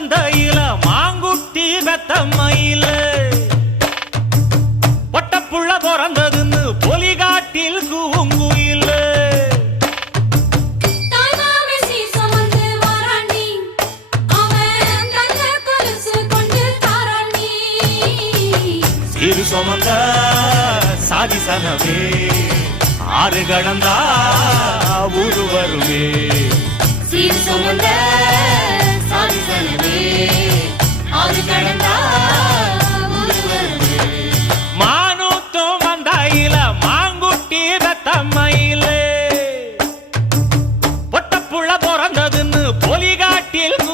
மந்தையில மாங்குட்டி பெத்தம்மையில பொட்டப்புள்ள பிறந்ததுன்னு பொலிகாட்டில் கூங்குயில சிறு சுமந்த சாதி சனவே ஆறு கடந்தா ஊரு வருவே சீர் சுமந்த பெத்தம்மையில பொட்டப்புள்ள பிறந்ததுன்னு